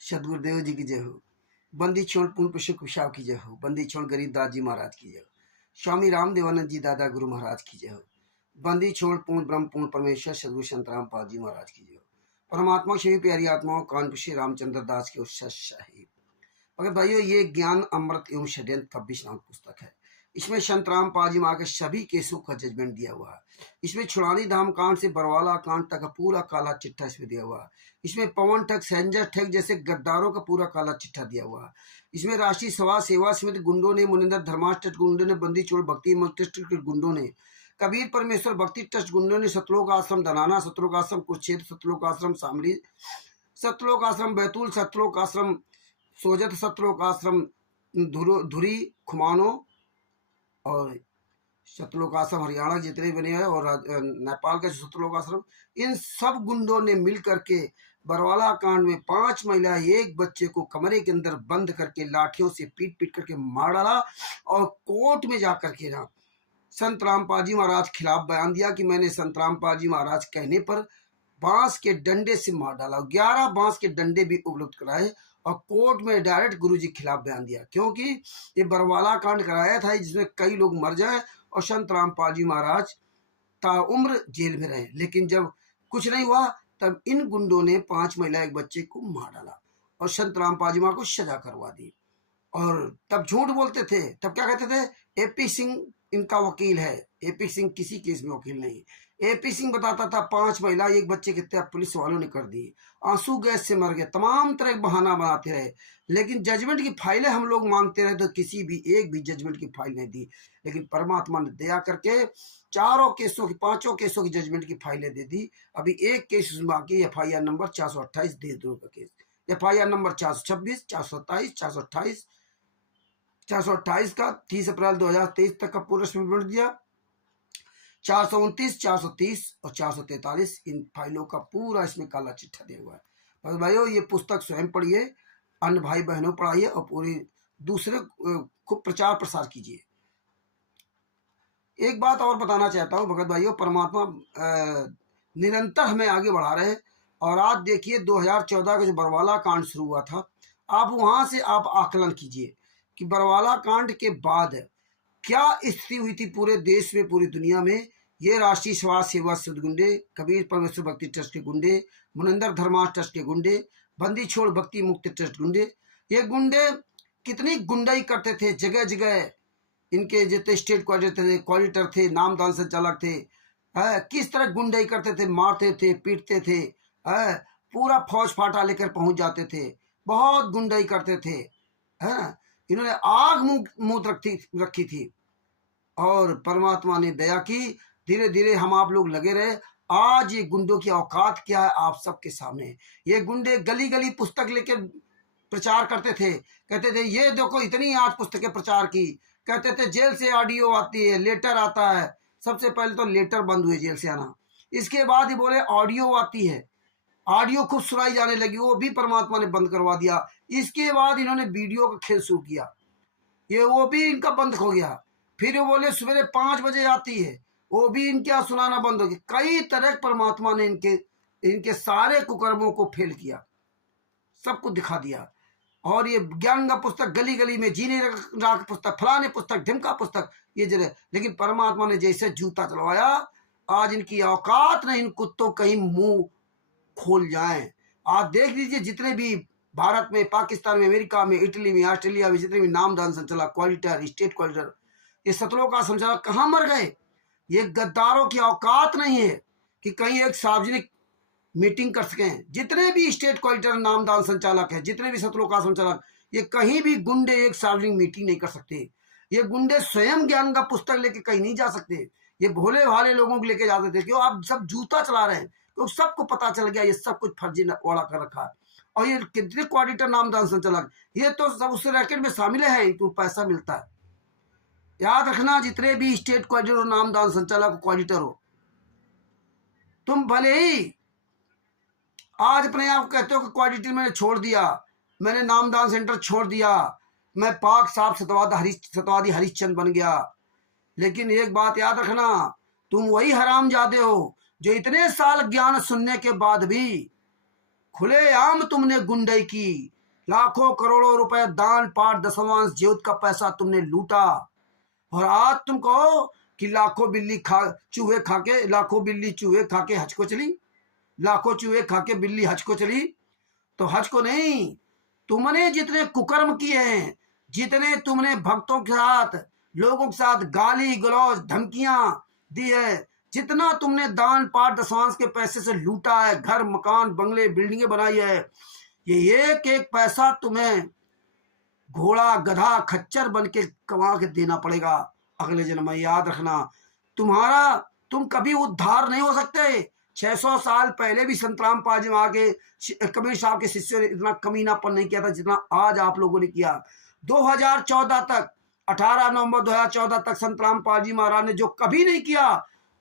सदगुरुदेव जी की जय हो। बंदी छोड़ पूर्ण पुष्प कुशाव की जय हो। बंदी छोड़ गरीबदास जी महाराज की जय हो। स्वामी राम देवानंद जी दादा गुरु महाराज की जय हो। बंदी छोड़ पूर्ण ब्रह्म पूर्ण परमेश्वर सदगुरु संत रामपाल जी महाराज की जय हो। परमात्मा श्री प्यारी आत्माओं कानपुर श्री रामचंद्र दास के उत्साही। मगर भाइयों, ये ज्ञान अमृत एवं षड्यंत्र का विश्रांत पुस्तक है। इसमें संत रामपाल जी महाराज के सभी केसों का जजमेंट दिया हुआ है। इसमें छुड़ानी धाम कांड से बरवाला कांड तक का पूरा काला चिट्ठा इसमें दिया हुआ है। इसमें पवन ठग सैंजर ठग जैसे गद्दारों का पूरा काला चिट्ठा दिया हुआ है। इसमें राष्ट्रीय समाज सेवा समिति गुंडों ने, मुनिंदर धर्माश ट्रस्ट गुंडों ने, बंदी छोड़ भक्ति ट्रस्ट के गुंडों ने, कबीर परमेश्वर भक्ति ट्रस्ट गुंडों ने, सतलोक आश्रम धनाना, सतलोक आश्रम कुरुक्षेत्र, सतलोक आश्रम शामली, सतलोक आश्रम बैतूल, सतलोक आश्रम सोजत, सतलोक आश्रम धुरी खुमानो और सतलोक आश्रम हरियाणा जितने बने हैं और नेपाल के सतलोक आश्रम, इन सब गुंडों ने मिल करके बरवाला कांड में 5 महिला एक बच्चे को कमरे के अंदर बंद करके लाठियों से पीट पीट करके मार डाला और कोर्ट में जाकर के ना संत रामपाल जी महाराज खिलाफ बयान दिया कि मैंने संत रामपाल जी महाराज कहने पर बांस के डंडे से मार डाला। 11 बांस के डंडे भी उपलब्ध कराए और कोर्ट में डायरेक्ट गुरुजी के खिलाफ बयान दिया, क्योंकि ये बरवाला कांड कराया था जिसमें कई लोग मर जाए और संत रामपाल जी महाराज ताउम्र जेल में रहे। लेकिन जब कुछ नहीं हुआ तब इन गुंडों ने 5 महिला एक बच्चे को मार डाला और संत रामपाल जी महाराज को सजा करवा दी। और तब झूठ बोलते थे, तब क्या कहते थे, एपी सिंह इनका वकील है। एपी सिंह किसी केस में वकील नहीं। एपी सिंह बताता था 5 महिला एक बच्चे की हत्या पुलिस वालों ने कर दी, आंसू गैस से मर गए, तमाम तरह के बहाना बनाते रहे। लेकिन जजमेंट की फाइलें हम लोग मांगते रहे तो किसी भी एक भी जजमेंट की फाइल नहीं दी। लेकिन परमात्मा ने दया करके 4 केसों की 5 केसों की जजमेंट की फाइलें दे दी। अभी एक केस बाकी, FIR नंबर 428 देशद्रोह का केस, FIR नंबर 426, 427, 428, 428 का 30 अप्रैल 2023 तक का पूरा स्टेटमेंट दिया। 429, 430 और 443 इन फाइलों का पूरा इसमें काला चिट्ठा दिया हुआ है। बस भाइयों, ये पुस्तक स्वयं पढ़िए, अन्य भाई बहनों पढ़ाइए और पूरी दूसरे को प्रचार प्रसार कीजिए। एक बात और बताना चाहता हूँ भगत भाइयों, परमात्मा निरंतर हमें आगे बढ़ा रहे हैं। और आज देखिए 2014 का जो बरवाला कांड शुरू हुआ था, आप वहां से आप आकलन कीजिए कि बरवाला कांड के बाद क्या स्थिति हुई थी पूरे देश में, पूरी दुनिया में। ये राष्ट्रीय समाज सेवा समिति गुंडे, कबीर परमेश्वर भक्ति ट्रस्ट के गुंडे, मुनिंदर धर्माश ट्रस्ट के गुंडे, बंदी छोड़ भक्ति मुक्ति ट्रस्ट गुंडे, ये गुंडे कितनी गुंडाई करते थे। जगह जगह इनके जितने स्टेट कोऑर्डिनेटर थे, नामदान संचालक थे, किस तरह गुंडाई करते थे, मारते थे, पीटते थे, पूरा फौज फाटा लेकर पहुंच जाते थे, बहुत गुंडाई करते थे। इन्होंने आग मुंह रखी थी और परमात्मा ने दया की। धीरे धीरे हम आप लोग लगे रहे। आज ये गुंडों की औकात क्या है आप सबके सामने। ये गुंडे गली गली पुस्तक लेके प्रचार करते थे, कहते थे ये देखो इतनी आज पुस्तकें प्रचार की, कहते थे जेल से ऑडियो आती है, लेटर आता है। सबसे पहले तो लेटर बंद हुए जेल से आना, इसके बाद ही बोले ऑडियो आती है, ऑडियो खूब सुनाई जाने लगी, वो भी परमात्मा ने बंद करवा दिया। इसके बाद इन्होंने वीडियो का खेल शुरू किया, ये वो भी इनका बंद हो गया। फिर वो बोले सवेरे 5 बजे आती है, वो भी इनका सुनाना बंद हो गया। कई तरह परमात्मा ने इनके सारे कुकर्मों को फेल किया, सबको दिखा दिया। और ये ज्ञान का पुस्तक गली गली में, जीने राख पुस्तक, फलाने पुस्तक, ढिमका पुस्तक, ये जगह। लेकिन परमात्मा ने जैसे जूता चलवाया, आज इनकी औकात नहीं, इन कुत्तों कहीं मुंह खोल जाएं। आप देख लीजिए जितने भी भारत में, पाकिस्तान में, अमेरिका में, इटली में, ऑस्ट्रेलिया में जितने भी नामदान संचालक, क्वालिटर, स्टेट क्वालिटर, ये सतलोक का संचालक कहाँ मर गए। ये गद्दारों की औकात नहीं है कि कहीं एक सार्वजनिक मीटिंग कर सकें। जितने भी स्टेट क्वालिटर नामदान संचालक है, जितने भी सतलोक का संचालक, ये कहीं भी गुंडे एक सार्वजनिक मीटिंग नहीं कर सकते। ये गुंडे स्वयं ज्ञान का पुस्तक लेके कहीं नहीं जा सकते। ये भोले भाले लोगों को लेके जाते थे। क्यों आप सब जूता चला रहे हैं, क्योंकि सबको पता चल गया ये सब कुछ फर्जी वाड़ा कर रखा है। और ये कितने क्वालिटर नामदान संचालक, ये तो सब उस रैकेट में शामिल है, इनको पैसा मिलता है। याद रखना, जितने भी स्टेट क्वालिटर नामदान संचालक क्वालिटर हो, तुम भले ही आज अपने आप कहते हो कि क्वालिटी मैंने छोड़ दिया, मैंने नामदान सेंटर छोड़ दिया, मैं पाक साफ सतवादी हरिश्चंद्र बन गया। लेकिन एक बात याद रखना, तुम वही हरामजादे हो जो इतने साल ज्ञान सुनने के बाद भी खुलेआम तुमने गुंडई की, लाखों करोड़ों रुपए दान पाठ दशमांश ज्योत का पैसा तुमने लूटा, और आज तुम कहो कि लाखों बिल्ली खा चूहे खा के, लाखों बिल्ली चूहे खा के हज को चली, लाखों चूहे खा के बिल्ली हज को चली। तो हज को नहीं, तुमने जितने कुकर्म किए हैं, जितने तुमने भक्तों के साथ, लोगों के साथ गाली गलौज धमकियां दी है, जितना तुमने दान पाठ दशमांश के पैसे से लूटा है, घर मकान बंगले बिल्डिंगें बनाई है, ये एक एक पैसा तुम्हें घोड़ा गधा खच्चर बन के कमा के देना पड़ेगा अगले जन्म में। याद रखना, तुम कभी उद्धार नहीं हो सकते। 600 साल पहले भी संत रामपाल जी वहां के कबीर साहब के शिष्यों ने इतना कमीनापन नहीं किया था जितना आज आप लोगों ने किया। 2014 तक, 18 नवंबर 2014 तक संत रामपाल जी महाराज ने जो कभी नहीं किया,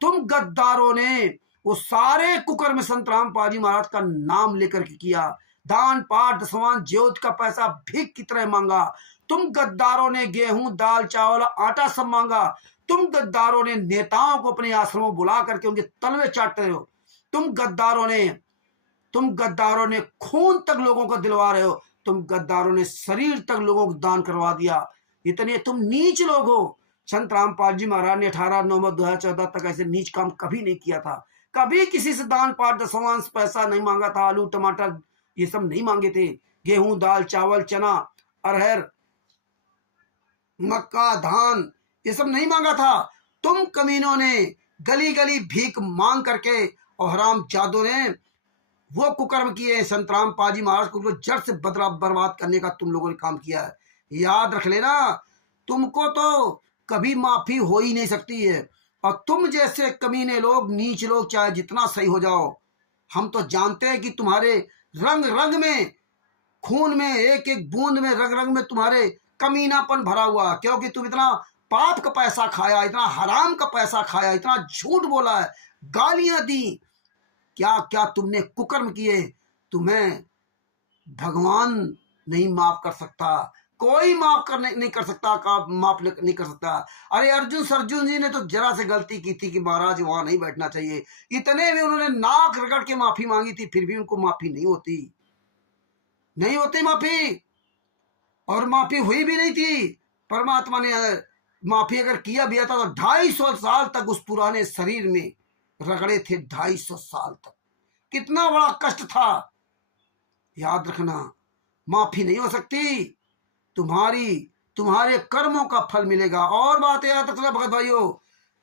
तुम गद्दारों ने वो सारे कुकर्म संत रामपाल जी महाराज का नाम लेकर के किया। दान पाठ दशमांश ज्योत का पैसा भीख की तरह मांगा। तुम गद्दारों ने गेहूं दाल चावल आटा सब मांगा। तुम गद्दारों ने नेताओं को अपने आश्रमों बुला करके उनके तलवे चाटते रहे हो। तुम गद्दारों ने खून तक लोगों को दिलवा रहे हो। तुम गद्दारों ने शरीर तक लोगों को दान करवा दिया। इतने तुम नीच लोग हो। संत रामपाल जी महाराज ने 18 नवंबर 2014 तक ऐसे नीच काम कभी नहीं किया था। कभी किसी से दान पाठ दशमांश पैसा नहीं मांगा था। आलू टमाटर ये सब नहीं मांगे थे। गेहूं दाल चावल चना अरहर मक्का धान ये सब नहीं मांगा था। तुम कमीनों ने गली गली भीख मांग करके और हराम जादों ने वो कुकर्म किए। संत रामपाल जी महाराज को जड़ से बर्बाद करने का तुम लोगों ने काम किया है। याद रख लेना, तुमको तो कभी माफी हो ही नहीं सकती है। और तुम जैसे कमीने लोग, नीच लोग, चाहे जितना सही हो जाओ, हम तो जानते हैं कि तुम्हारे रंग रंग में, खून में, एक एक बूंद में, रंग रंग में तुम्हारे कमीनापन भरा हुआ। क्योंकि तुम इतना पाप का पैसा खाया, इतना हराम का पैसा खाया, इतना झूठ बोला है, गालियां दी, क्या क्या तुमने कुकर्म किए। तुम्हें भगवान नहीं माफ कर सकता, कोई माफ नहीं कर सकता, माफ नहीं कर सकता। अरे अर्जुन जी ने तो जरा से गलती की थी कि महाराज वहां नहीं बैठना चाहिए। इतने में उन्होंने नाक रगड़ के माफी मांगी थी, फिर भी उनको माफी नहीं होती माफी, और माफी हुई भी नहीं थी। परमात्मा ने माफी अगर किया भी था तो 250 साल तक उस पुराने शरीर में रगड़े थे। 250 साल तक कितना बड़ा कष्ट था। याद रखना, माफी नहीं हो सकती। तुम्हारे कर्मों का फल मिलेगा। और बात याद रखना भगत भाइयों,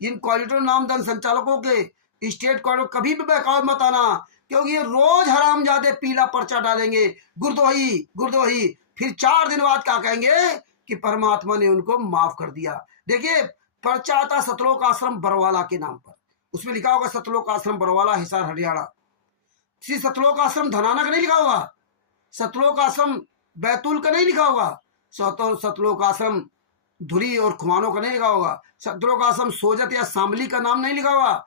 इन क्वालिटर नामदान संचालकों के स्टेट क्वालिटर कभी भी बहकावे मत आना, क्योंकि ये रोज हरामजादे पीला पर्चा डालेंगे, गुरुद्रोही। फिर 4 दिन बाद क्या कहेंगे कि परमात्मा ने उनको माफ कर दिया। देखिए, पर्चा आता सतलोक आश्रम बरवाला के नाम पर, उसमें लिखा होगा सतलोक आश्रम बरवाला हिसार हरियाणा। श्री सतलोक आश्रम धनाना का नहीं लिखा होगा, सतलोक आश्रम बैतूल का नहीं लिखा होगा, सतलोक आश्रम धुरी और खुमानों का नहीं लिखा होगा, सतलोक आश्रम सोजत या शामली का नाम नहीं लिखा होगा,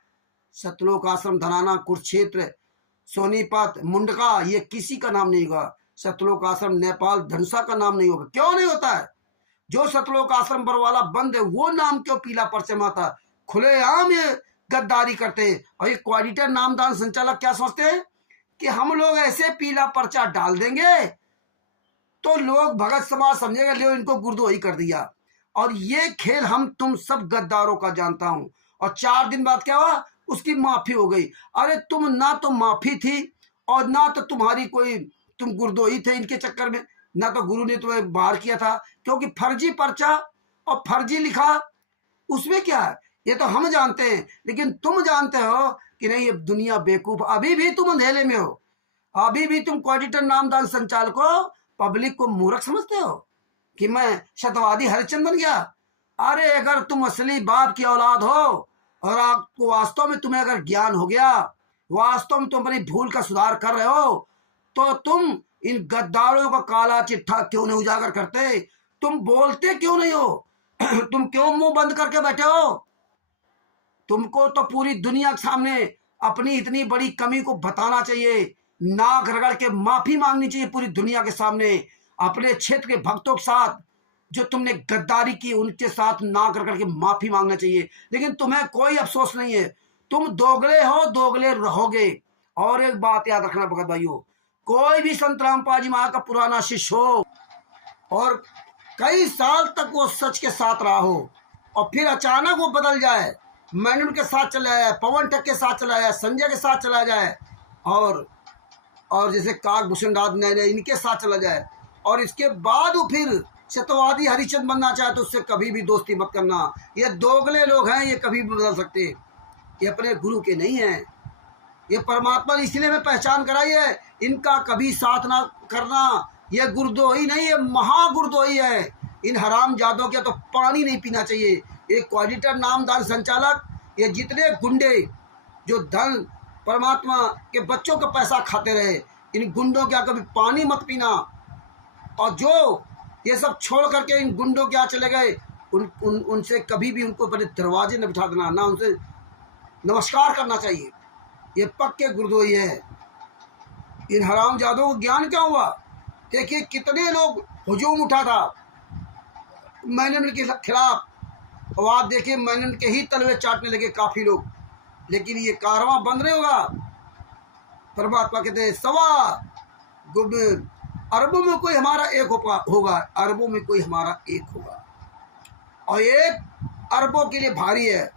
सतलोक आश्रम धनाना कुरुक्षेत्र सोनीपत मुंडका ये किसी का नाम नहीं होगा, सतलोक आश्रम नेपाल धनुषा का नाम नहीं होगा। क्यों नहीं होता है? जो सतलोक आश्रम बरवाला बंद है वो नाम क्यों पीला पर्चे में आता? खुलेआम ये गद्दारी करते हैं। और ये क्वालिटर नामदान संचालक क्या सोचते हैं कि हम लोग ऐसे पीला पर्चा डाल देंगे तो लोग भगत समाज समझेगा, ले इनको गुरुद्रोही कर दिया। और ये खेल हम तुम सब गद्दारों का जानता हूं। और 4 दिन बाद क्या हुआ, उसकी माफी हो गई। अरे तुम ना तो माफी थी और ना तो तुम्हारी कोई, तुम गुरुद्रोही थे इनके चक्कर में, ना तो गुरु ने तुम्हें बाहर किया था। क्योंकि फर्जी पर्चा और फर्जी लिखा, उसमें क्या है ये तो हम जानते हैं, लेकिन तुम जानते हो कि नहीं, ये दुनिया बेवकूफ। अभी भी तुम अंधेरे में हो, अभी भी तुम क्वालिटर नामदान संचालकों पब्लिक को मूर्ख समझते हो कि मैं शतवादी हरिश्चंद्र बन गया। अरे अगर तुम असली बाप की औलाद हो और आपको वास्तव में तुम्हें अगर ज्ञान हो गया, वास्तव में तुम अपनी भूल का सुधार कर रहे हो, तो तुम इन गद्दारों का काला चिट्ठा क्यों नहीं उजागर करते? तुम बोलते क्यों नहीं हो? तुम क्यों मुंह बंद करके बैठे हो? तुमको तो पूरी दुनिया के सामने अपनी इतनी बड़ी कमी को बताना चाहिए, नाक रगड़ के माफी मांगनी चाहिए पूरी दुनिया के सामने। अपने क्षेत्र के भक्तों के साथ जो तुमने गद्दारी की उनके साथ नाक रगड़ के माफी मांगना चाहिए, लेकिन तुम्हें कोई अफसोस नहीं है। तुम दोगले हो, दोगले रहोगे। और एक बात याद रखना भगत भाइयों, कोई भी संत रामपाल जी महाराज का पुराना शिष्य हो और कई साल तक वो सच के साथ रहा हो और फिर अचानक वो बदल जाए, मैनुअल के साथ चला जाए, पवन ठग के साथ चला जाए, संजय के साथ चला जाए और जैसे काकभूषण राज नए इनके साथ चला जाए और इसके बाद वो फिर सत्यवादी हरिश्चंद्र बनना चाहे तो उससे कभी भी दोस्ती मत करना। ये दोगले लोग हैं, ये कभी भी बदल सकते, ये अपने गुरु के नहीं हैं। ये परमात्मा ने इसलिए मैं पहचान कराई है, इनका कभी साथ ना करना। ये गुरदोही नहीं, ये महागुरदोही है। इन हराम जादों के तो पानी नहीं पीना चाहिए। एक ऑडिटर नामदार संचालक, ये जितने गुंडे जो धन परमात्मा के बच्चों का पैसा खाते रहे, इन गुंडों क्या कभी पानी मत पीना। और जो ये सब छोड़ करके इन गुंडों क्या चले गए, उनसे कभी भी उनको अपने दरवाजे न बिठा देना, ना उनसे नमस्कार करना चाहिए। ये पक्के गुरदोही है। इन हराम जादों को ज्ञान क्या हुआ? देखिए कितने लोग हुजूम उठा था मैनुअल के खिलाफ और आप देखिए मैनुअल के ही तलवे चाटने लगे काफ़ी लोग, लेकिन ये कारवां बंद नहीं होगा। परमात्मा कहते हैं सवा अरबों में कोई हमारा एक होगा, अरबों में कोई हमारा एक होगा और एक अरबों के लिए भारी है।